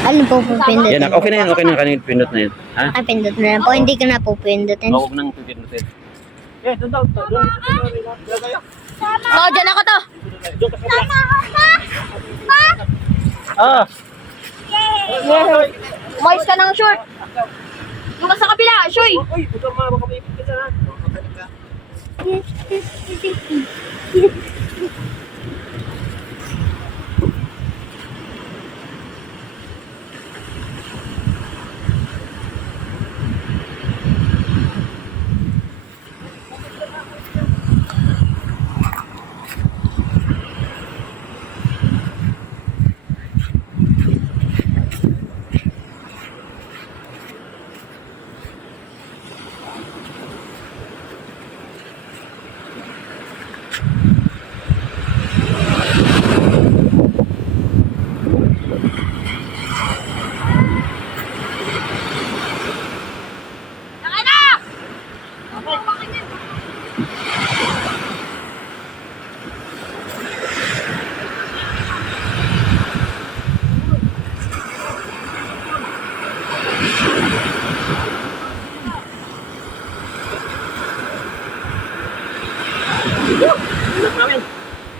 Ano po pupindutin? Yan, okay na yan, okay na. Kanina pindot na yan. Ha? Ah, pindot na lang po. Hindi ko na pupindutin. Huwag nang pipindutin. Yeah, doon daw. Doon tayo. Oo, dyan ako to. Sama ako pa. Ah! Umayos ka ng short. Yung sa kabila, shoy. Uy, huwag kang baka maipit ka dyan, ha?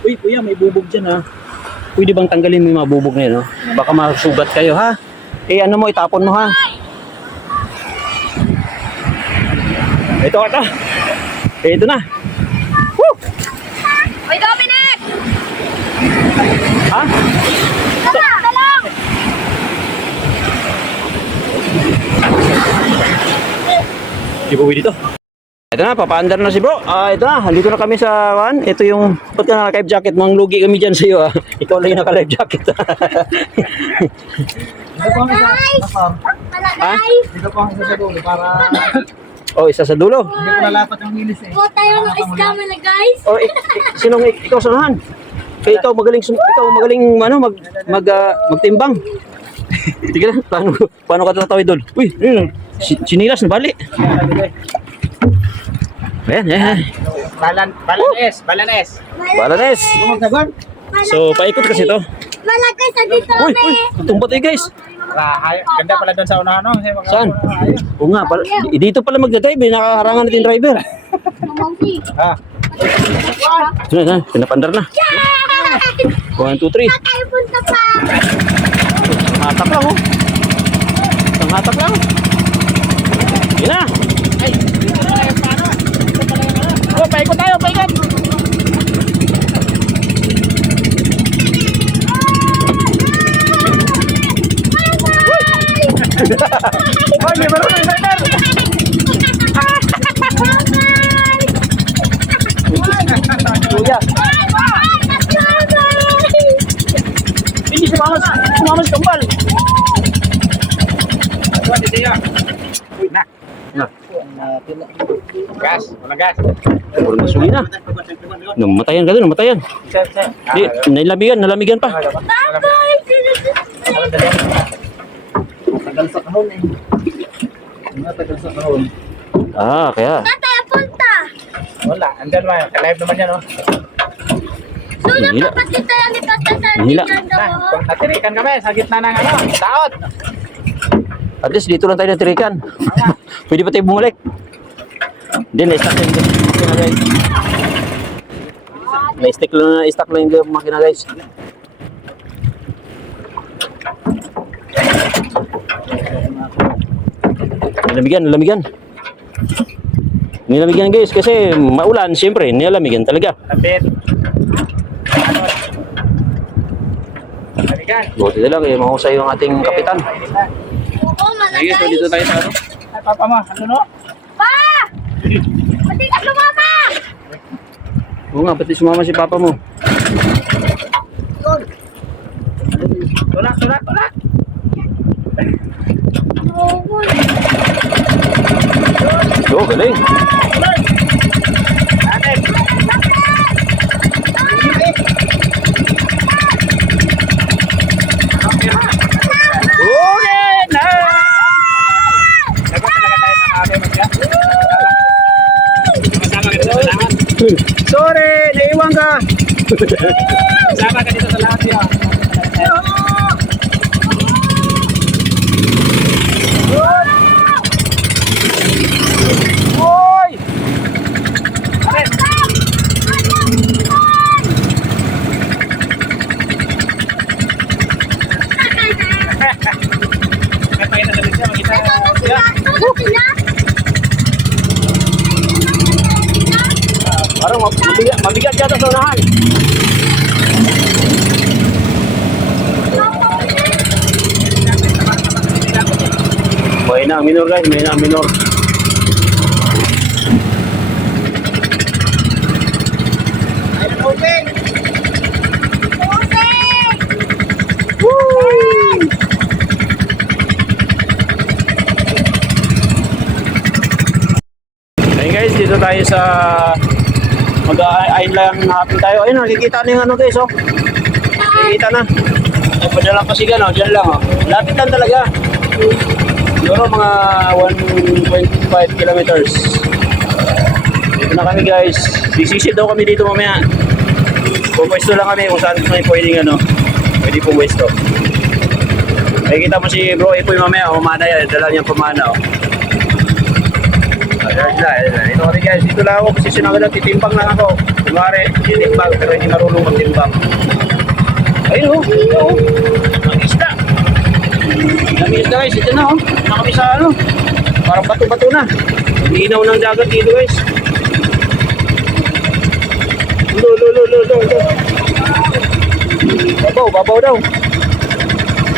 Uy, kuya, may bubog dyan, ha? Pwede bang tanggalin mo yung mga bubog na yun, no? Baka masugat kayo, ha? Eh, ano mo, itapon mo, ha? Ito, ito. Eh, ito na. Woo! Hoy, Dominic! Ha? Tara lang! Di ba dito? Ito na, papaandar na si bro. Ito na, handito na kami sa kan. Ito yung, ba't ka naka-life jacket? Mang lugi kami dyan sa iyo, ha? Ikaw lang yung naka-life jacket. Ha? Dito po ang isa sa dulo para Oh, isa sa dulo. hindi ko nalapat ang hilis eh. Po tayo ng isda mo na, guys. Oh, sinong ikaw sanahan? Eh, ikaw magaling magtimbang. Sige lang, paano ka tatawid doon? Uy, sinilas na bali. Ayan, ayan. Balanes. Balanes. Magsagon. So, paikot kasi to. Malagay sa dito, Uy, tumpat eh guys. Ganda pala doon sa unahan, no? Saan? Oo nga, dito pala magdadrive, nakaharangan natin driver. Mamangsi. Ah. Pinapandar na. 1, 2, 3. Tayo punta pa. Hatak lang, oh. Isang hatak lang. Yun na. Ay, dito na yung paano? Dito pala yung ano? Oh, paikot tayo, paikot. Oh, di ba rin yung driver? Kuya. Hindi sumama si Kambal. Ano, dito yan. Uy, na. Na. Gas, wala gas. Puro masuwi na. Namatayan ka doon, namatayan. Di, nalamigan pa. Matagal sa kahon eh. Matagal sa kahon. Ah, kaya. Tayo punta. Wala, andyan ba? Ka-live naman yan, oh. Sulat Hila. kapatid tayo ni Patasan. Hila. Kung natirikan kami sa gitna ng ano, daot. At least dito lang tayo natirikan. Pwede pa tayo bumalik. Hindi, na-stack lang yung makina guys. Na-stack lang yung makina guys. Nalamigan. Nilamigan guys kasi maulan, siyempre, nilamigan talaga. Tapit. Ano? Naligan. Buti na lang, mahusay yung ating kapitan. Oo, Sige, so dito tayo sa ano? Ay, papa mo, ano no? Pa! Pati ka sumama! Oo nga, pati sumama si papa mo. Tulak. Oo, galing. Atin. Okay na! Lagot talaga tayo ng ate magya. Sama ka dito sa lahat. Sorry, naiwan ka. Sama ka dito sa lahat niya. Mabigat yata sa unahan. May na minor guys, may na minor. Open! Ayun guys, dito tayo sa mag-island hopping tayo. Ayun, nakikita na yung ano guys, oh. Nakikita na. Ay, padala kasi gano, dyan lang, oh. Lapit lang talaga. Siguro mga 1.5 kilometers. Dito na kami guys. Sisisid daw kami dito mamaya. Pupwesto lang kami kung saan may pwedeng ano. Pwede pupwesto. Nakikita mo si bro Ipoy mamaya, humana yan. Dala niyang pamana, oh. Ayan sila, ayan. Ito kami guys, dito lang ako kasi sinagalan, titimbang lang ako. Kumari, titimbang, pero hindi marunong magtimbang. Ayun oh, ito oh. Ang isda. Ang isda guys, ito na oh. Na kami sa ano, parang bato-bato na. Linaw ng dagat dito guys. Lo. Babaw daw.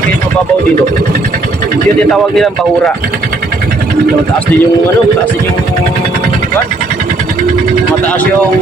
Hindi mababaw dito. Dito yung tawag nilang bahura. Mataas din yung ano, mataas din yung mataas yung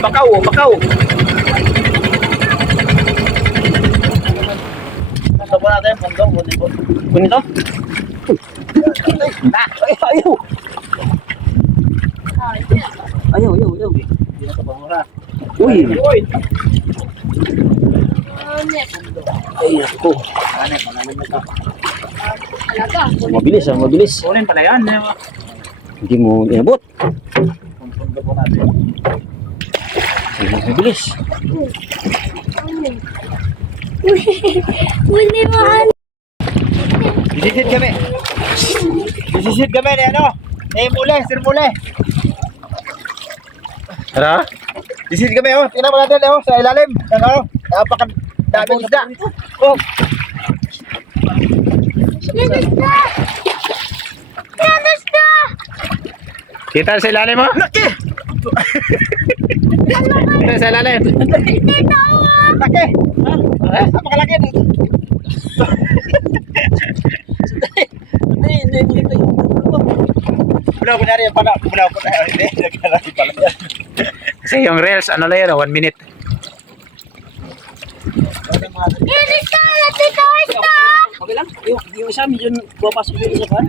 bakaw. Basta po natin, pondong, po. Kunito? Ayaw. Hindi na sa pamura. Uy. Ay, ako. Malalim na ito. Mabilis. Kunin pala yan. Hindi mo inabot. Pondo po natin. Mabilis. Hindi mo Bisisid kami ni ano? Sir mule. Tara. Bisisid kami oh. Tingnan mo natin oh sa ilalim. Ano? Napakadaming isda. Oh. Yan isda! Kita sa ilalim mo? Laki! Kita sa ilalim. Dito! Laki! Napakalaki. Hindi yung Bulaw ko na rin pala. Bulaw ko na. Hindi, nagkalaki pala yan. Kasi yung reels, ano lang yan, 1 minute. Yan isda! Dito isda! Okay lang. Yung isa, medyo papasok yung isa pa.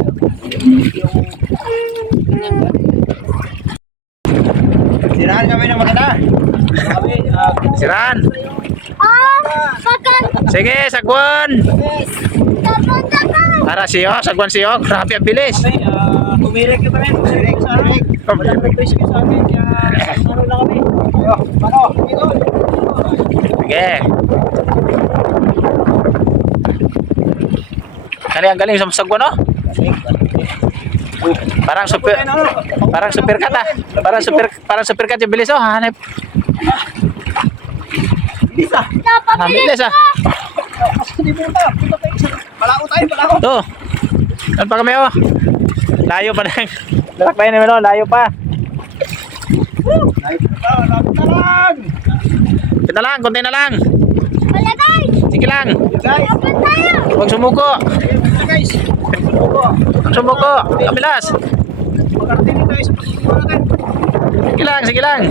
Sirahan kami ng maganda. Siran. Pakan! Sige, sagwan. Tapon! Para siyo, sagwan siyo. Grabe ang bilis. Tumirik ka rin. Tumirik sa amin. Tumirik sa amin. Kaya ano lang kami. Ano? Ito. Sige. Ang galing sa sagwan, no? Parang super cat ah. Parang super cat yung bilis oh. Hanap. Bisa. Bilis ah. Palao tayo. To. Saan pa kami oh? Layo pa lang. Lalakbayin namin oh, layo pa. Kita lang, konti na lang. Wala guys! Sige lang. Tapon tayo! Huwag sumuko. Guys. Huwag sumuko. Kabilas. Magkarating tayo sa pagkikuha natin. Sige lang.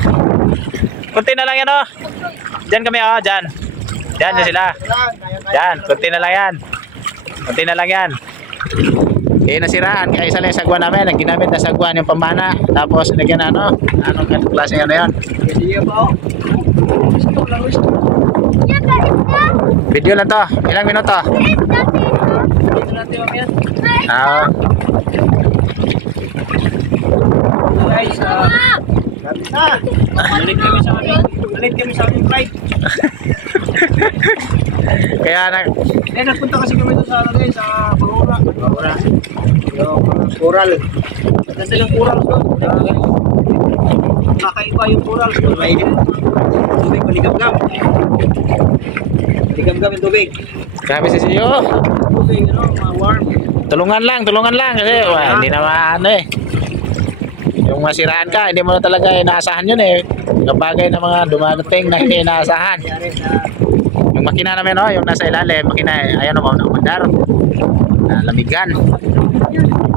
Konti na lang yan oh. Diyan kami oh, diyan. Diyan na sila. Diyan, konti na lang yan. Konti na lang yan. Kaya nasiraan, kaya isa lang yung sagwan namin. Ang ginamit na sagwan yung pambana. Tapos nagyan ano? Anong klase ano yun? Sige pa oh. Yan ka isda! Video lang to. Ilang minuto? Isda dito! Dito natin mamaya. Ah, Guys, Balik kami sa aming flight. kaya na Nagpunta kasi kami doon sa ano guys, sa Bagora. Yung coral. Ganda yung coral doon. Kakaiba yung coral. Tubig maligam-gam. Maligam-gam yung tubig. grabe si Siyo. Tubig, ano, warm. Tulungan lang kasi hindi na maano eh. Yung masiraan ka, hindi mo na talaga inaasahan yun eh. Kapagay na mga dumadating na hindi inaasahan. Yung makina namin, oh, yung nasa ilalim, makina, ayan o, umandar. Lamigan.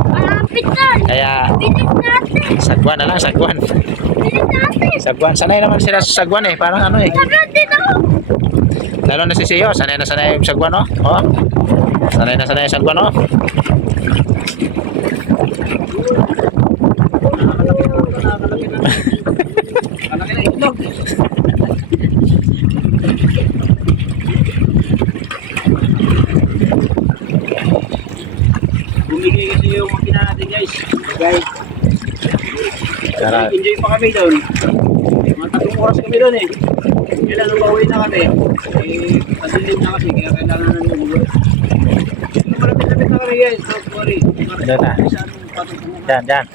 Malapit na. Kaya, Bilis natin. sagwan na lang, sagwan. Bilis natin. Sagwan, sanay naman sila sa sagwan eh. Parang ano eh. Sagad din ako. Lalo na si Sio, sanay na sanay yung sagwan, oh. Oh. Sanay na sanay yung sagwan, oh. Kalaki na itlog. Bumigay kasi yung makina natin guys. Guys, Tara. enjoy pa kami doon. Mga 3 oras kami doon eh. Kailan nung pauwi na kami? Eh, pasilim na kasi kaya kailangan na nung malapit-lapit na kami guys. Don't worry. Doon na. Sa anong patutungan. Diyan.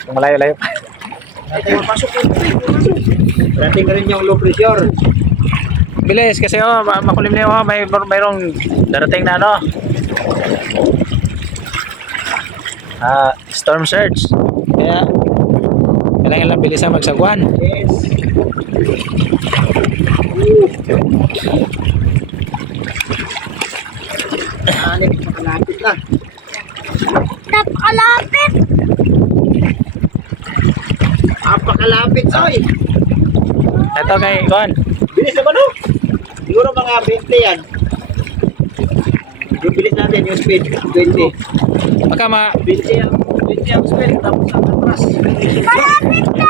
Kung malayo-layo pa. Natin mapasok yun. Rating ka rin yung low pressure. Bilis kasi oh, makulim na yun, oh. Mayroong darating na ano. Storm surge. Kaya kailangan lang bilisan magsagwan. Yes. Anik, makalapit na. Napakalapit. Napakalapit, Soy. Ito kay Kon. Bilis naman, no? Siguro mga 20 yan. Yung bilis natin, yung speed, 20. Baka 20 ang speed, tapos ang atras. Malapit na.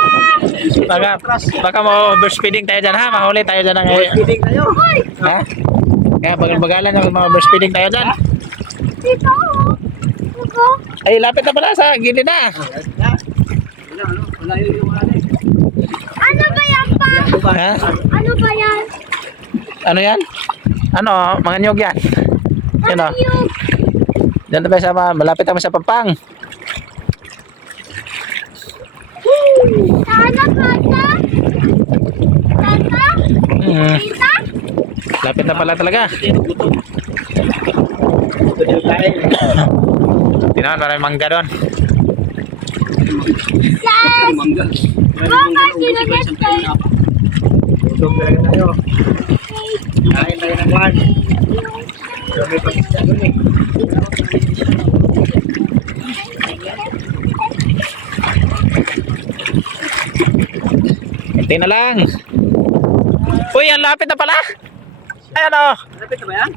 baka mo overspeeding tayo dyan ha. Mahuli tayo dyan ng Speeding tayo. ha? Kaya bagalan yung mga overspeeding tayo dyan. Dito ako. Dito. Ay, lapit na pala sa gilid na. Wala yung ano eh. Ano ba yan pa? Ha? Ano ba yan? Ano yan? Ano? Mga nyog yan. Yan o. Ano yung? Diyan tayo sa malapit naman sa Pampang. Sana kata? Tata? Tita? Lapit na pala talaga. Ito din tayo. Tinawan, maraming mangga doon. Yes! Mangga. Mama, sinulit tayo. Tulog talaga tayo. Kain tayo ng one. Pero may pag-isya doon eh. Hinti na lang. Uy, ang lapit na pala. Ayan o. Lapit na ba yan?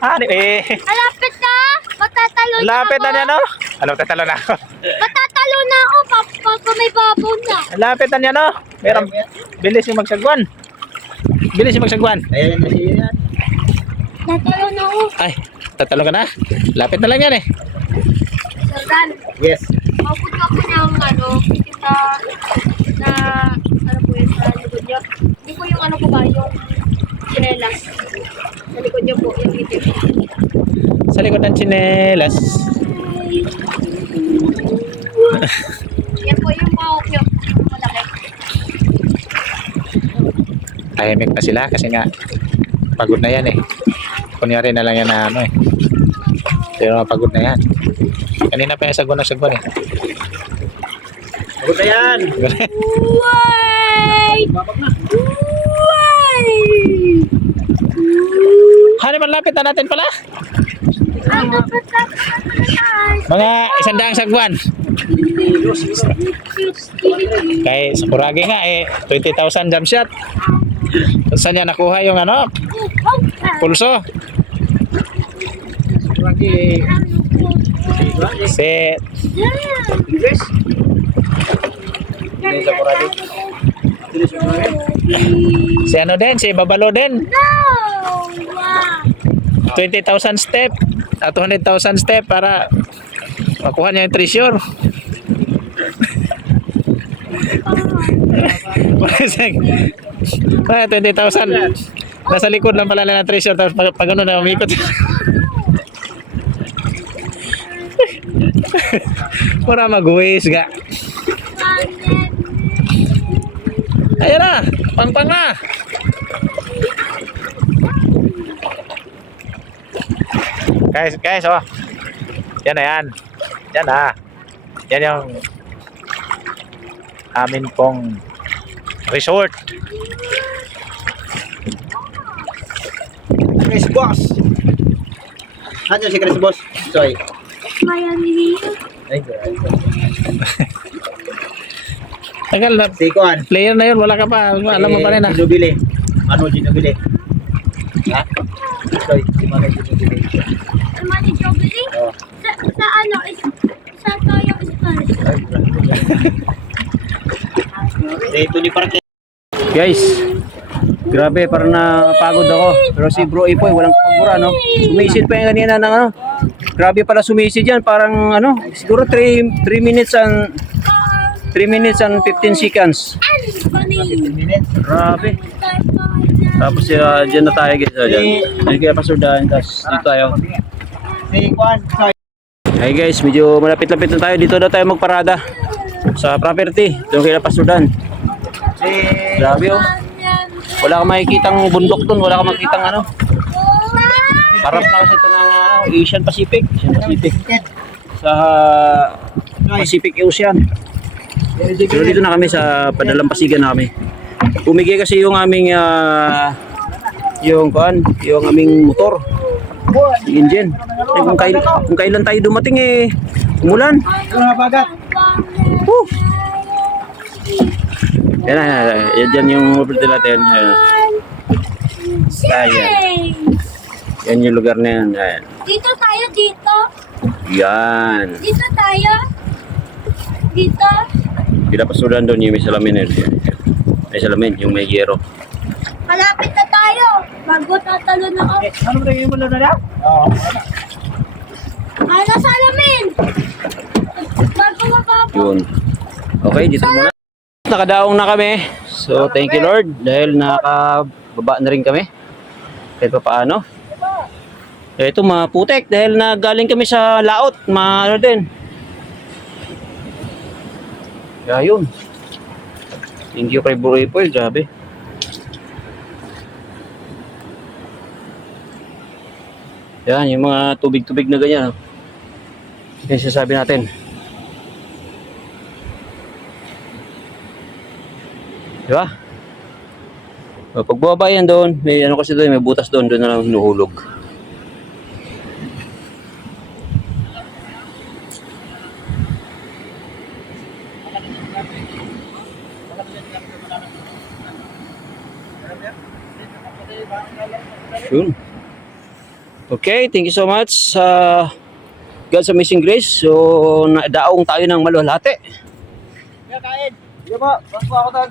Malapit na! Matatalo na Lapit ako. na niya no. Alam, tatalo na ako. Matatalo na ako pag may babaw na. Lapit na niya no. Meron, bilis yung magsagwan. Bilis yung magsagwan. Ayan na siya yan. Tatalo na ako. Ay, tatalo ka na. Lapit na lang yan eh. Sir Dan, Yes. mabot ako ng ano, na ano po yun sa likod niyo. Hindi ko yung ano ko ba, yung chinelas. Sa likod niyo po, yung itim. Sa likod ng tsinelas. Yan po yung mahawak niyo. Malaki. Tahimik pa sila kasi nga pagod na yan eh. Kunyari na lang yan na ano eh. Pero pagod na yan. Kanina pa yung sagwan eh. Pagod na yan. Uway! Babag na. Uway! Hani, malapit na natin pala. Ano ba Mga 100 sagwan. Kay sa Kuragi nga eh 20,000 jump shot. Saan niya nakuha yung ano? Pulso. Lagi. Si English. Hindi sa Kuragi. English mo rin. si ano din, si Babalo din. No! 20,000 step at 200,000 step para makuha niya yung treasure. Kaya 20,000 nasa likod lang pala ng treasure tapos pag ano na umikot. Para mag-uwis ga. Ayan na, pang na. Guys, oh. Yan na yan. Yan na. Yan yung amin pong resort. Chris Boss. Ano si Chris Boss? Sorry. Miami. Ay, Tagal na. si Kuan. Player na yun, wala ka pa. Alam mo pa rin ah. Ginubili. Ano ginubili? Ha? Sorry, si Manay ginubili. Money Jubilee? Oh. Sa ano? Sa Toyo Stars. Dito ni Parque. Guys, grabe, parang napagod ako. Pero si Bro Ipoy, walang kapagura, no? Sumisid pa yung kanina ng ano. Grabe pala sumisid yan, parang ano, siguro 3 minutes and 15 seconds. Minutes. Grabe. Tapos dyan na tayo guys. Dyan. Dyan kaya pasudahan. Tapos dito tayo. Si Kuan. Sorry. Hey guys, medyo malapit-lapit na tayo. Dito na tayo magparada. Sa property. Doon kaya pasudahan. Si Grabe oh. Wala kang makikitang bundok doon. Wala kang makikitang ano. Harap na kasi ito ng Asian Pacific. Asian Pacific. Sa Pacific Ocean. Pero dito na kami sa Padalampasigan na kami. Pumigay kasi yung aming yung aming motor. Yung engine. Eh, kung kailan tayo dumating umulan. mga bagat. Woo! Yan yung property natin. Yan yung lugar na yan. Ayan. Dito tayo, dito. Yan. Dito tayo. Dito. Pinapasulan doon yung may salamin. May salamin, yung may yero. Malapit na tayo. Bago tatalo na ako. Ano ba yung mula na lang? Oo. Ano salamin? Bago mapapo. Yun. Okay, dito muna. Nakadaong na kami. So, thank you Lord. Dahil nakababa na rin kami. Kahit pa paano. Ito maputek dahil nagaling kami sa laot. Ano din. Kaya yun. Thank you kay Bro Ipoy. Grabe. Yan, yung mga tubig-tubig na ganyan. Yan sasabi natin. Diba? Pag bumaba yan doon, may ano kasi doon, may butas doon na lang hinuhulog. Yun. Okay, thank you so much sa God's Amazing Grace. So, daong tayo ng Maluwalhati. Kain. Di ba? Basta ako doon.